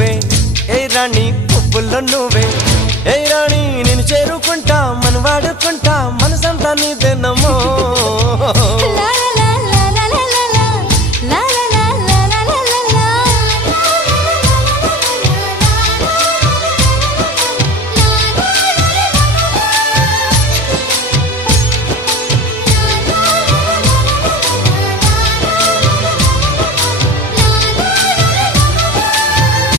నువ్వే ఏ రాణి పువ్వుల్లో నువ్వే ఏ రాణి నేను చేరుకుంటా మన వాడుకుంటా మనసంతా నీదేనమ్మో.